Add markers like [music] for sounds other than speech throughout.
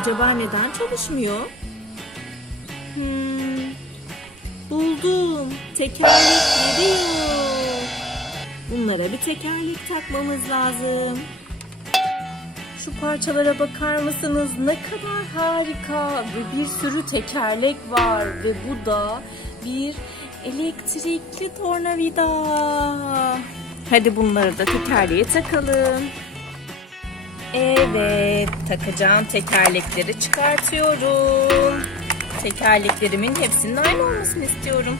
Acaba neden çalışmıyor? Hmm, buldum. Tekerlekleri yok. Bunlara bir tekerlek takmamız lazım. Şu parçalara bakar mısınız? Ne kadar harika ve bir sürü tekerlek var ve bu da bir elektrikli tornavida. Hadi bunları da tekerleğe takalım. Evet, takacağım tekerlekleri çıkartıyorum. Tekerleklerimin hepsinin aynı olmasını istiyorum.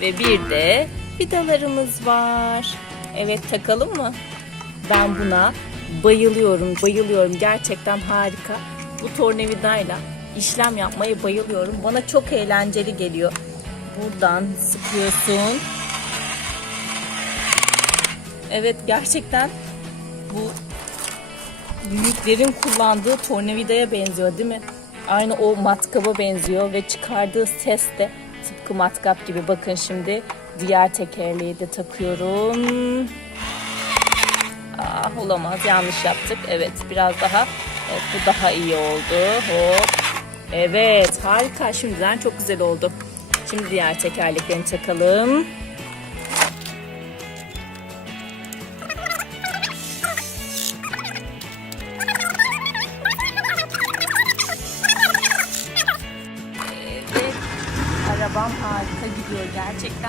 Ve bir de vidalarımız var. Evet, takalım mı? Ben buna bayılıyorum, bayılıyorum. Gerçekten harika. Bu tornavidayla işlem yapmayı bayılıyorum. Bana çok eğlenceli geliyor. Buradan sıkıyorsun. Evet, gerçekten bu büyüklerin kullandığı tornavidaya benziyor değil mi? Aynı o matkaba benziyor ve çıkardığı ses de tıpkı matkap gibi. Bakın şimdi diğer tekerleği de takıyorum. Ah olamaz yanlış yaptık. Evet biraz daha. Evet bu daha iyi oldu. Hop. Evet harika şimdiden çok güzel oldu. Şimdi diğer tekerleklerini takalım.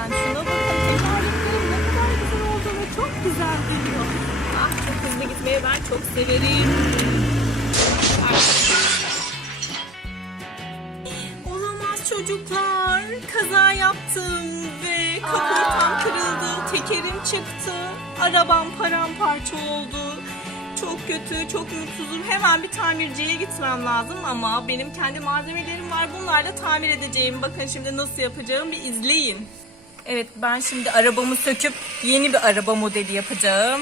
Gerçekten. Şuna bakın tekerleklerim ne kadar güzel oldu ve çok güzel gidiyor. Ah çok hızlı gitmeyi ben çok severim. Olamaz çocuklar. Kaza yaptım ve kaportam kırıldı. Tekerim çıktı. Arabam paramparça oldu. Çok kötü, çok mutsuzum. Hemen bir tamirciye gitmem lazım ama benim kendi malzemelerim var. Bunlarla tamir edeceğim. Bakın şimdi nasıl yapacağım bir izleyin. Evet ben şimdi arabamı söküp yeni bir araba modeli yapacağım.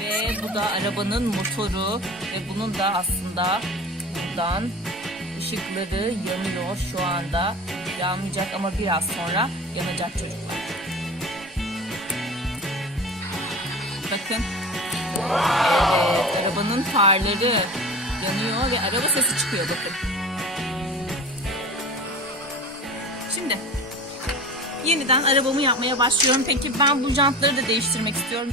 Ve bu da arabanın motoru ve bunun da aslında buradan ışıkları yanıyor şu anda. Yanmayacak ama biraz sonra yanacak çocuklar. Bakın. Evet, arabanın farları yanıyor ve araba sesi çıkıyor bakın. Şimdi yeniden arabamı yapmaya başlıyorum. Peki ben bu jantları da değiştirmek istiyorum.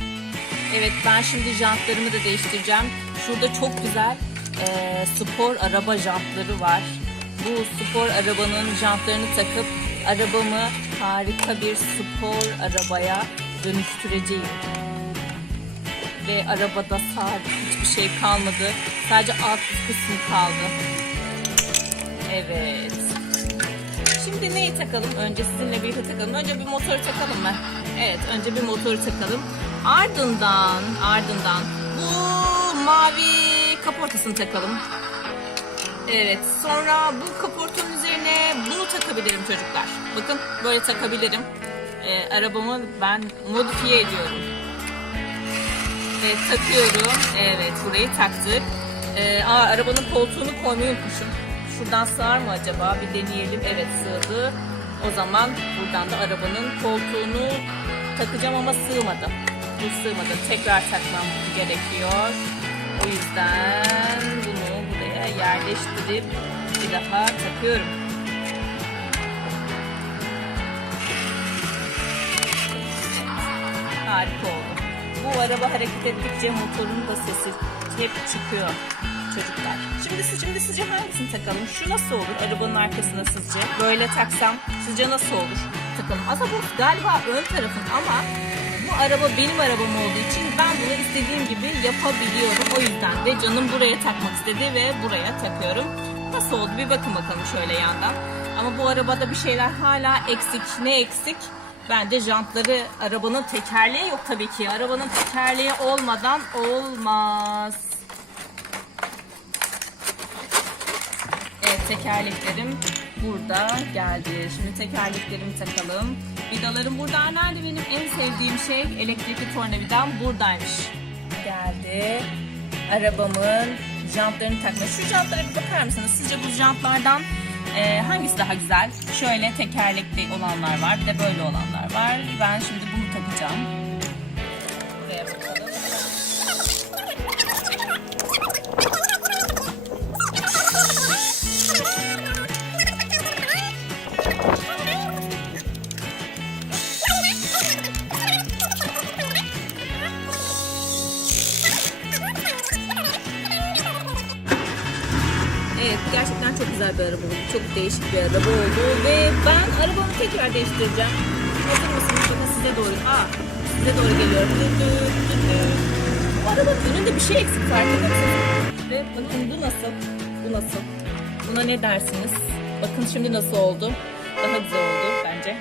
Evet ben şimdi jantlarımı da değiştireceğim. Şurada çok güzel e, spor araba jantları var. Bu spor arabanın jantlarını takıp arabamı harika bir spor arabaya dönüştüreceğim. Ve arabada sabit hiçbir şey kalmadı. Sadece alt kısmı kaldı. Evet. Şimdi neyi takalım? Önce sizinle birlikte takalım. Önce bir motoru takalım mı? Evet, önce bir motoru takalım. Ardından, ardından bu mavi kaportasını takalım. Evet, sonra bu kaportanın üzerine bunu takabilirim çocuklar. Bakın böyle takabilirim. Ee, arabamı ben modifiye ediyorum. Evet, takıyorum. Evet, burayı taktık. Ee, aa, arabanın koltuğunu koymayı unutmuşum. Şuradan sığar mı acaba? Bir deneyelim. Evet sığdı. O zaman buradan da arabanın koltuğunu takacağım ama sığmadı. Bu sığmadı. Tekrar takmam gerekiyor. O yüzden bunu buraya yerleştirip bir daha takıyorum. Harika oldu. Bu araba hareket ettikçe motorun da sesi hep çıkıyor çocuklar. Şimdi, şimdi sizce hangisini takalım? Şu nasıl olur arabanın arkasına sizce? Böyle taksam sizce nasıl olur? Takalım. Aslında bu galiba ön tarafın ama bu araba benim arabam olduğu için ben bunu istediğim gibi yapabiliyorum. O yüzden de canım buraya takmak istedi ve buraya takıyorum. Nasıl oldu? Bir bakın bakalım şöyle yandan. Ama bu arabada bir şeyler hala eksik. Ne eksik? Bence jantları, arabanın tekerleği yok tabii ki. Arabanın tekerleği olmadan olmaz. Evet tekerleklerim burada geldi. Şimdi tekerleklerimi takalım. Vidalarım burada. Nerede benim en sevdiğim şey? Elektrikli tornavidam buradaymış. Geldi. Arabamın jantlarını takma. Şu jantlara bir bakar mısınız? Sizce bu jantlardan e, hangisi daha güzel? Şöyle tekerlekli olanlar var. Bir de böyle olanlar var. Ben şimdi bunu takacağım. Gerçekten çok güzel bir araba oldu. Çok değişik bir araba oldu ve ben arabamı tekrar değiştireceğim. Hazır mısınız? Bakın size doğru. Aa, size doğru geliyorum. Dü dü dü dü. Bu arabanın önünde bir şey eksik farkında? Ve bakın bu nasıl? Bu nasıl? Buna ne dersiniz? Bakın şimdi nasıl oldu? Daha güzel oldu bence.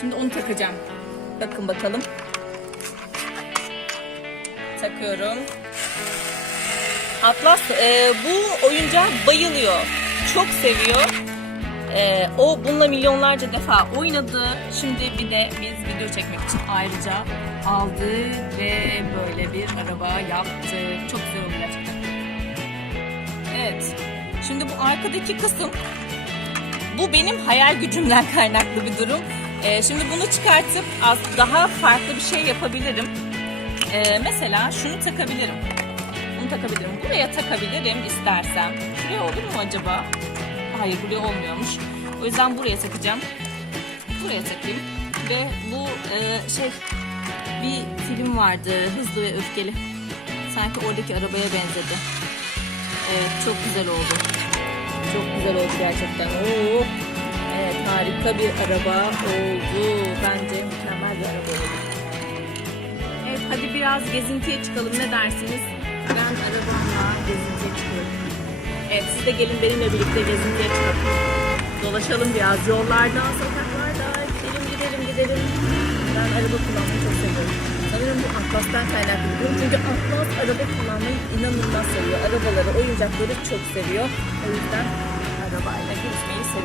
Şimdi onu takacağım. Bakın bakalım. Takıyorum. Atlas e, bu oyuncağa bayılıyor. Çok seviyor. E, o bununla milyonlarca defa oynadı. Şimdi bir de biz video çekmek için ayrıca aldı ve böyle bir araba yaptı. Çok güzel gerçekten. Evet. Şimdi bu arkadaki kısım bu benim hayal gücümden [laughs] kaynaklı bir durum. E, şimdi bunu çıkartıp daha farklı bir şey yapabilirim. E, mesela şunu takabilirim. Bunu takabilirim. Buraya takabilirim istersem. Şuraya olur mu acaba? Hayır buraya olmuyormuş. O yüzden buraya takacağım. Buraya takayım. Ve bu e, şey bir film vardı Hızlı ve Öfkeli. Sanki oradaki arabaya benzedi. Evet çok güzel oldu. Çok güzel oldu gerçekten. Oo. Evet harika bir araba oldu. Bence mükemmel bir araba oldu. Evet hadi biraz gezintiye çıkalım ne dersiniz? Ben arabamla gezintiye çıkıyorum. Evet siz de gelin benimle birlikte gezintiye çıkalım. Dolaşalım biraz yollarda, sokaklarda. Gidelim gidelim gidelim. Ben araba kullanmayı çok seviyorum. Sanırım bu Atlas'tan kaynaklı bir. Çünkü Atlas araba kullanmayı inanılmaz seviyor. Arabaları, oyuncakları çok seviyor. O yüzden arabayla gezmeyi seviyoruz.